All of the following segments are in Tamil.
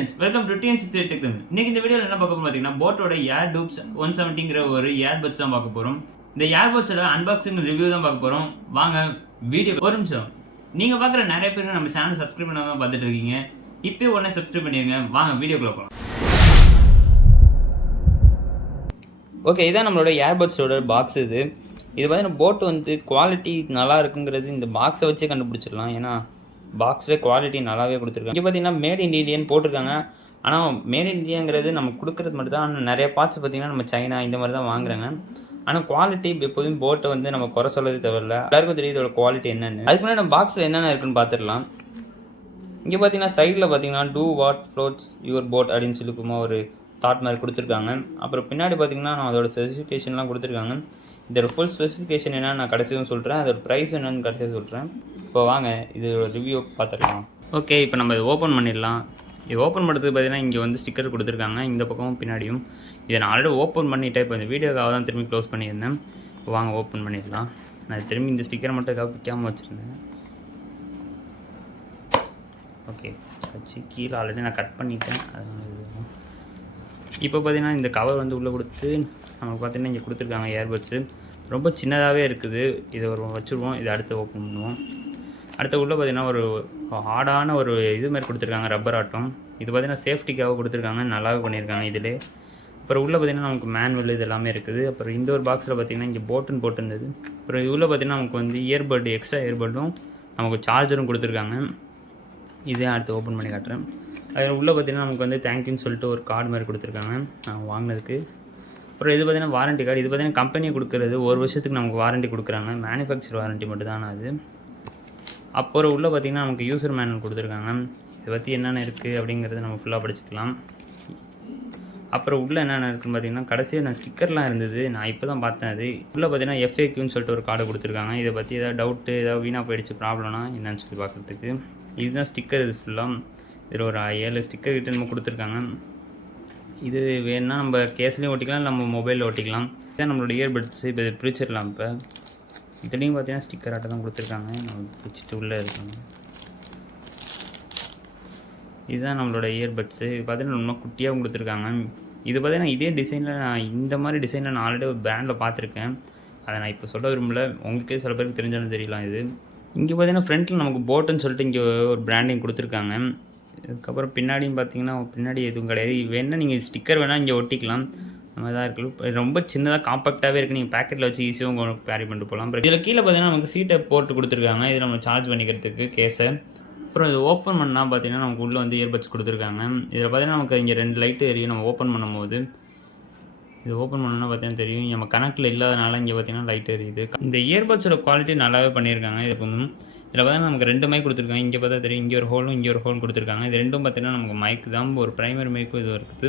Friends, welcome to TN68 techgaming. இன்னைக்கு இந்த வீடியோவில் என்ன பார்க்க போறோம் பார்த்தீங்கன்னா, போட்டோட Airdopes 170ங்கிற ஒரு Earbuds தான் பார்க்க போகிறோம். இந்த Earbudsோட அன்பாக்சிங் ரிவ்யூ தான் பார்க்க போகிறோம். வாங்க வீடியோ. ஒரு நிமிஷம், நீங்கள் பார்க்குற நிறைய பேர் நம்ம சேனல் சப்ஸ்கிரைப் பண்ணாம தான் பார்த்துட்டு இருக்கீங்க. இப்போயே உடனே சப்ஸ்கிரைப் பண்ணிடுங்க. வாங்க வீடியோக்குள்ள போகலாம். ஓகே, இதான் நம்மளோட Earbudsோட பாக்ஸ். இது பார்த்தீங்கன்னா போட் வந்து குவாலிட்டி நல்லா இருக்குங்கிறது இந்த பாக்ஸை வச்சே கண்டுபிடிச்சிடலாம். ஏன்னா பாக்ஸில் குவாலிட்டி நல்லாவே கொடுத்துருக்காங்க. இங்கே பார்த்தீங்கன்னா மேட் இன் இண்டியன் போட்டிருக்காங்க. ஆனால் மேட் இன் இண்டியாங்கிறது நம்ம கொடுக்குறது மட்டும் தான். ஆனால் நிறைய பார்ட்ஸ் பார்த்தீங்கன்னா நம்ம சைனா இந்த மாதிரி தான் வாங்குறாங்க. ஆனால் குவாலிட்டி எப்போதும் போட்டை வந்து நம்ம குறை சொல்லவே தேவையில்ல. எல்லாருக்கும் தெரியுது இதோட குவாலிட்டி என்னென்னு. அதுக்கு முன்னாடி நம்ம பாக்ஸில் என்னென்ன இருக்குன்னு பார்த்துடலாம். இங்கே பார்த்தீங்கன்னா சைடில் பார்த்தீங்கன்னா to what floats your boat அப்படின்னு சொல்லி ஒரு தாட் மாதிரி கொடுத்துருக்காங்க. அப்புறம் பின்னாடி பார்த்தீங்கன்னா நான் அதோட ஸ்பெசிஃபிகேஷன்லாம் கொடுத்துருக்காங்க. இதோட ஃபுல் ஸ்பெசிஃபிகேஷன் என்னென்னு நான் கடைசியும் சொல்கிறேன். அதோட ப்ரைஸ் என்னென்னு கடைசியாக சொல்கிறேன். இப்போ வாங்க இதோட ரிவ்யூ பார்த்துக்கலாம். ஓகே, இப்போ நம்ம இதை ஓப்பன் பண்ணிடலாம். இது ஓப்பன் பண்ணுறதுக்கு பார்த்தீங்கன்னா இங்கே வந்து ஸ்டிக்கர் கொடுத்துருக்காங்க, இந்த பக்கமும் பின்னாடியும். இதை நான் ஆல்ரெடி ஓப்பன் பண்ணிவிட்டேன். இப்போ இந்த வீடியோக்காக தான் திரும்பி க்ளோஸ் பண்ணியிருந்தேன். இப்போ வாங்க ஓப்பன் பண்ணிடலாம். நான் திரும்பி இந்த ஸ்டிக்கரை மட்டும் எதாவது பிக்காமல் வச்சுருந்தேன். ஓகே, வச்சு கீழே ஆல்ரெடி நான் கட் பண்ணிட்டேன். அதனால் இப்போ பார்த்தீங்கன்னா இந்த கவர் வந்து உள்ளே கொடுத்து நமக்கு பார்த்தீங்கன்னா இங்கே கொடுத்துருக்காங்க ஏர்பட்ஸு. ரொம்ப சின்னதாகவே இருக்குது. இதை ஒரு வச்சுருவோம். இதை அடுத்து ஓப்பன் பண்ணுவோம். அடுத்த உள்ளே பார்த்தீங்கன்னா ஒரு ஹார்டான ஒரு இது மாதிரி கொடுத்துருக்காங்க, ரப்பர் ஆட்டம். இது பார்த்தீங்கன்னா சேஃப்டிக்காக கொடுத்துருக்காங்க, நல்லாவே பண்ணியிருக்காங்க இதிலே. அப்புறம் உள்ளே பார்த்தீங்கன்னா நமக்கு மேனுவல் இது எல்லாமே இருக்குது. அப்புறம் இந்த ஒரு பாக்ஸில் பார்த்தீங்கன்னா இங்கே போட்டுன்னு போட்டிருந்தது. அப்புறம் இது உள்ளே பார்த்தீங்கன்னா நமக்கு வந்து இயர்பட், எக்ஸ்ட்ரா இயர்பட்டும் நமக்கு சார்ஜரும் கொடுத்துருக்காங்க. இதே அடுத்து ஓப்பன் பண்ணி காட்டுறேன். அதில் உள்ளே பார்த்தீங்கன்னா நமக்கு வந்து தேங்க்யூன்னு சொல்லிட்டு ஒரு கார்டு மாதிரி கொடுத்துருக்காங்க நான் வாங்கினதுக்கு. அப்புறம் இது பார்த்தீங்கன்னா வாரண்ட்டி கார்டு. இது பார்த்தீங்கன்னா கம்பெனி கொடுக்குறது, ஒரு வருஷத்துக்கு நமக்கு வாரண்ட்டி கொடுக்குறாங்க. மேனுஃபேக்சர் வாரண்ட்டி மட்டும் தான் அது. அப்புறம் உள்ளே பார்த்திங்கன்னா நமக்கு யூசர் மேனுவல் கொடுத்துருக்காங்க. இதை பற்றி என்னென்ன இருக்குது அப்படிங்கிறத நம்ம ஃபுல்லாக படிச்சுக்கலாம். அப்புறம் உள்ளே என்னென்ன இருக்குதுன்னு பார்த்தீங்கன்னா கடைசியாக நான் ஸ்டிக்கர்லாம் இருந்தது, நான் இப்போ தான் பார்த்தேன். அது உள்ளே பார்த்தீங்கன்னா FAQன்னு சொல்லிட்டு ஒரு கார்டு கொடுத்துருக்காங்க. இதை பற்றி ஏதாவது டவுட்டு, ஏதாவது வீணாக போயிடுச்சு ப்ராப்ளம்னா என்னன்னு சொல்லி பார்க்குறதுக்கு. இதுதான் ஸ்டிக்கர். இது ஃபுல்லாக இதில் ஒரு 7 ஸ்டிக்கர் கிட்ட நம்ம கொடுத்துருக்காங்க. இது வேணுன்னா நம்ம கேஸ்லேயும் ஒட்டிக்கலாம், நம்ம மொபைலில் ஒட்டிக்கலாம். இதுதான் நம்மளோட இயர்பட்ஸ். இப்போ இது பிரிச்சிடலாம். இப்போ இதுலேயும் பார்த்தீங்கன்னா ஸ்டிக்கர் ஆட்டை தான் கொடுத்துருக்காங்க. நம்ம பிரிச்சுட்டு உள்ளே இருக்காங்க. இதுதான் நம்மளோட இயர்பட்ஸு. இது பார்த்தீங்கன்னா ரொம்ப குட்டியாகவும் கொடுத்துருக்காங்க. இது பார்த்தீங்கன்னா இதே டிசைனில் நான் இந்த மாதிரி டிசைனில் நான் ஆல்ரெடி ஒரு பிராண்டில் பார்த்துருக்கேன். அதை நான் இப்போ சொல்ல விரும்பல, உங்களுக்கே சில பேருக்கு தெரிஞ்சாலும் தெரியலாம். இது இங்கே பார்த்தீங்கன்னா ஃப்ரண்ட்டில் நமக்கு போட்டுன்னு சொல்லிட்டு இங்கே ஒரு பிராண்டிங் கொடுத்துருக்காங்க. இதுக்கப்புறம் பின்னாடியும் பார்த்தீங்கன்னா பின்னாடி எதுவும் கிடையாது. வேணால் நீங்கள் ஸ்டிக்கர் வேணால் இங்கே ஒட்டிக்கலாம். நம்ம தான் இருக்குது. ரொம்ப சின்னதாக காம்பேக்டாகவே இருக்குது. நீங்கள் பேக்கெட்டில் வச்சு ஈஸியாக உங்களுக்கு கேரி பண்ணிட்டு போகலாம். அப்புறம் இதில் கீழே பார்த்தீங்கன்னா நமக்கு சீட்டை போட்டு கொடுத்துருக்காங்க. இதில் நம்ம சார்ஜ் பண்ணிக்கிறதுக்கு கேஸை. அப்புறம் இது ஓப்பன் பண்ணால் பார்த்தீங்கன்னா நமக்கு உள்ளே வந்து இயர்பட்ஸ் கொடுத்துருக்காங்க. இதில் பார்த்தீங்கன்னா நமக்கு இங்கே 2 லைட்டு எரியும் நம்ம ஓப்பன் பண்ணும்போது. இது ஓப்பன் பண்ணோன்னா பார்த்தீங்கன்னா தெரியும். நம்ம கனெக்டில் இல்லாதனால இங்கே பார்த்தீங்கன்னா லைட் எரியுது. இந்த இயர்பட்ஸோட குவாலிட்டி நல்லாவே பண்ணியிருக்காங்க. இதுக்கு வந்து இதில் பார்த்தீங்கன்னா நமக்கு 2 மைக் கொடுத்துருக்காங்க. இங்கே பார்த்தா தெரியும், இங்கே ஒரு ஹோலும் இங்கே ஒரு ஹோல் கொடுத்துருக்காங்க. இது ரெண்டும் பார்த்தீங்கன்னா நமக்கு மைக் தான். ஒரு ப்ரைமரி மைக்கும் இது இருக்குது.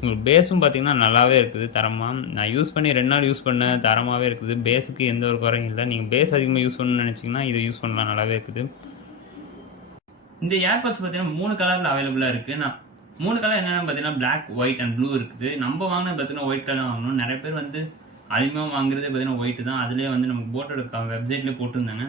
உங்களுக்கு பேஸும் பார்த்தீங்கன்னா நல்லாவே இருக்குது, தரமாக. நான் யூஸ் பண்ணி 2 நாள் யூஸ் பண்ணேன், தரமாகவே இருக்குது. பேஸுக்கு எந்த ஒரு குறையும் இல்லை. நீங்கள் பேஸ் அதிகமாக யூஸ் பண்ணணும்னு நினச்சிங்கன்னா இது யூஸ் பண்ணலாம், நல்லாவே இருக்குது. இந்த ஏர்பட்ஸ் பார்த்தீங்கன்னா 3 கலரில் அவைலபிளாக இருக்குது. நான் 3 கலர் என்னென்னு பார்த்தீங்கன்னா பிளாக், ஒயிட் அண்ட் ப்ளூ இருக்குது. நம்ம வாங்கினது பார்த்தீங்கன்னா ஒயிட் கலர் வாங்கணும். நிறைய பேர் வந்து அதிகமாக வாங்குறதே பார்த்தீங்கன்னா ஒயிட்டு தான். அதிலே வந்து நமக்கு போட்டோட வெப்சைட்லேயே போட்டுருந்தாங்க.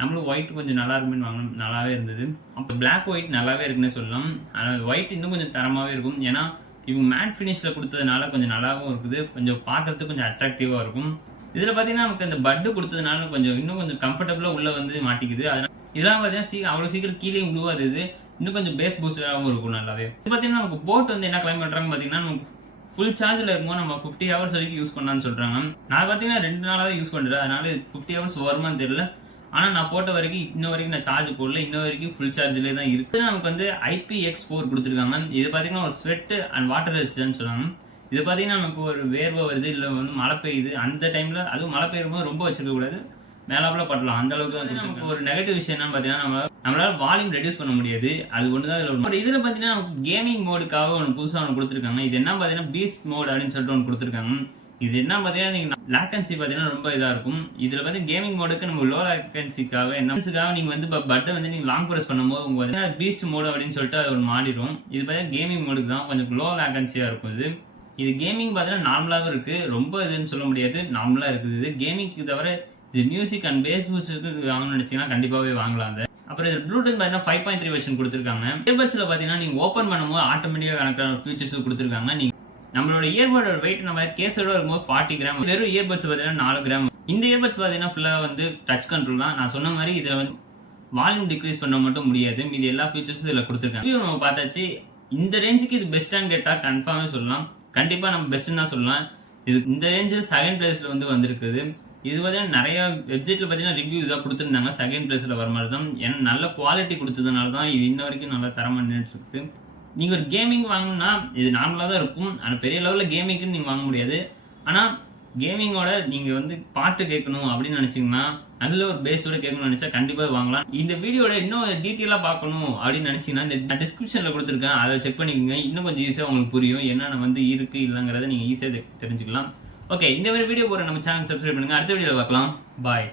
நம்மளும் ஒயிட் கொஞ்சம் நல்லா இருக்குன்னு வாங்கணும், நல்லாவே இருந்தது. அப்போ பிளாக் ஒயிட் நல்லாவே இருக்குன்னு சொல்லலாம். ஆனால் ஒயிட் இன்னும் கொஞ்சம் தரமாகவே இருக்கும். ஏன்னா இவங்க மேட் ஃபினிஷில் கொடுத்ததுனால கொஞ்சம் நல்லாவும் இருக்குது, கொஞ்சம் பார்க்குறதுக்கு கொஞ்சம் அட்ராக்டிவாக இருக்கும். இதில் பார்த்தீங்கன்னா நமக்கு அந்த பட்டு கொடுத்ததுனால கொஞ்சம் இன்னும் கொஞ்சம் கம்ஃபர்டபுளாக உள்ளே வந்து மாட்டிக்குது. அதனால் இதெல்லாம் பார்த்தீங்கன்னா அவ்வளோ சீக்கிரம் கீழே விழுவாது. இது இன்னும் கொஞ்சம் பேஸ் பூஸ்டராகவும் இருக்கும் நல்லாவே. இது பார்த்தீங்கன்னா நமக்கு போட் வந்து என்ன கிளைம் பண்ணுறாங்க பார்த்தீங்கன்னா நமக்கு ஃபுல் சார்ஜில் இருக்கும்போது நம்ம 50 ஹவர்ஸ் வரைக்கும் யூஸ் பண்ணலான்னு சொல்கிறாங்க. நான் பார்த்தீங்கன்னா 2 நாளாக தான் யூஸ் பண்ணுறேன். அதனால் 50 ஹவர்ஸ் வருமானு தெரியல. ஆனால் நான் போட்ட வரைக்கும் இன்ன வரைக்கும் நான் சார்ஜ் போடல, இன்ன வரைக்கும் ஃபுல் சார்ஜிலே தான் இருக்குது. நமக்கு வந்து IPX4 கொடுத்துருக்காங்க. இது பார்த்தீங்கன்னா ஒரு ஸ்வெட் அண்ட் வாட்டர் ரெசிஸ்டன்ட் சொல்லுவாங்க. இது பார்த்தீங்கன்னா நமக்கு ஒரு வேர்வை வருது, இல்லை வந்து மழை பெய்யுது, அந்த டைமில் அதுவும் மழை பெய்யும்போது ரொம்ப வச்சுருக்கக்கூடாது, மேலாப்பில் படலாம், அந்த அளவுக்கு தான். நமக்கு ஒரு நெகட்டிவ் விஷயம் என்னன்னு பார்த்தீங்கன்னா நம்மளால் வால்யூம் ரெடியூஸ் பண்ண முடியாது. அது ஒன்று தான் இதில். ஒரு இதில் பார்த்தீங்கன்னா நமக்கு கேமிங் மோடுக்காக ஒன்று புதுசாக ஒன்று கொடுத்துருக்காங்க. இது என்ன பார்த்தீங்கன்னா பீஸ்ட் மோட் அப்படின்னு சொல்லிட்டு ஒன்று கொடுத்துருக்காங்க. இது என்ன பார்த்தீங்கன்னா நீங்கள் லேக்கன்சி பார்த்தீங்கன்னா ரொம்ப இதாக இருக்கும். இதில் பார்த்தீங்கன்னா கேமிங் மோடுக்கு நம்ம லோ லேக்கன்சிக்காக என்னக்காக நீங்கள் வந்து இப்போ பட்டை வந்து நீங்கள் லாங் ப்ரெஸ் பண்ணும்போது உங்களுக்கு பார்த்தீங்கன்னா பீஸ்ட் மோடு அப்படின்னு சொல்லிட்டு அது ஒன்று மாறிடும். இது பார்த்தீங்கன்னா கேமிங் மோடுக்கு தான் கொஞ்சம் லோ லேக்கன்சியாக இருக்கும். இது கேமிங் பார்த்தீங்கன்னா நார்மலாகவும் இருக்குது, ரொம்ப இதுன்னு சொல்ல முடியாது, நார்மலாக இருக்குது. இது கேமிங்க்கு தவிர இது மியூசிக் அண்ட் பேஸ் பூஸ்டருக்கு வாங்கணும்னு நினச்சிங்கன்னா கண்டிப்பாகவே வாங்கலாம். அப்புறம் இது ப்ளூடூத் பார்த்தீங்கன்னா 5.3 வெர்ஷன் கொடுத்துருக்காங்க. இயர்பட்ஸில் பார்த்தீங்கன்னா நீங்கள் ஓப்பன் பண்ணும்போது ஆட்டோமேட்டிக்காக கனெக்டான ஃபீச்சர்ஸும் கொடுத்துருக்காங்க. நீங்கள் நம்மளோட இயர்படோட வெயிட் நம்ம கேஸோட இருக்கும்போது 40 கிராம். வெறும் இயர்பட்ஸ் பார்த்தீங்கன்னா 4 கிராம். இந்த இயர்பட்ஸ் பார்த்தீங்கன்னா ஃபுல்லாக வந்து டச் கண்ட்ரோல் தான். நான் சொன்ன மாதிரி இதில் வந்து வால்யூம் டிக்ரீஸ் பண்ண மட்டும் முடியாது. மீதி எல்லா ஃபீச்சர்ஸும் இதில் கொடுத்துருக்காங்க. ரிவ்யூ நம்ம பார்த்தாச்சு. இந்த ரேஞ்சுக்கு இது பெஸ்ட்டான்னு கேட்டால் கன்ஃபார்மே சொல்லலாம். கண்டிப்பாக நம்ம பெஸ்ட்டுன்னு தான் சொல்லலாம். இது இந்த ரேஞ்சில் செகண்ட் பிளேஸில் வந்து வந்திருக்குது. இது பார்த்தீங்கன்னா நிறைய வெப்சைட்டில் பார்த்தீங்கன்னா ரிவ்யூ இதாக கொடுத்துருந்தாங்க. செகண்ட் பிளேஸில் வர மாதிரி தான். ஏன்னா நல்ல குவாலிட்டி கொடுத்ததுனால தான் இது இன்ன வரைக்கும் நல்லா தரமாக நின்றுட்டு. நீங்கள் ஒரு கேமிங் வாங்கினா இது நார்மலாக தான் இருக்கும். ஆனால் பெரிய லெவலில் கேமிங்க்குன்னு நீங்கள் வாங்க முடியாது. ஆனால் கேமிங்கோட நீங்கள் வந்து பாட்டு கேட்கணும் அப்படின்னு நினச்சிங்கன்னா, நல்ல ஒரு பேஸோட கேட்கணும்னு நினச்சா கண்டிப்பாக வாங்கலாம். இந்த வீடியோட இன்னும் டீட்டெயிலாக பார்க்கணும் அப்படின்னு நினச்சிங்கன்னா இந்த டிஸ்கிரிப்ஷனில் கொடுத்துருக்கேன். அதை செக் பண்ணிக்கோங்க. இன்னும் கொஞ்சம் ஈஸியாக உங்களுக்கு புரியும். என்னென்ன வந்து இருக்குது இல்லைங்கிறத நீங்கள் ஈஸியாக தெரிஞ்சுக்கலாம். ஓகே, இந்த மாதிரி வீடியோ போகிற நம்ம சேனல் சப்ஸ்கிரைப் பண்ணுங்கள். அடுத்த வீடியோவில் பார்க்கலாம். பாய்.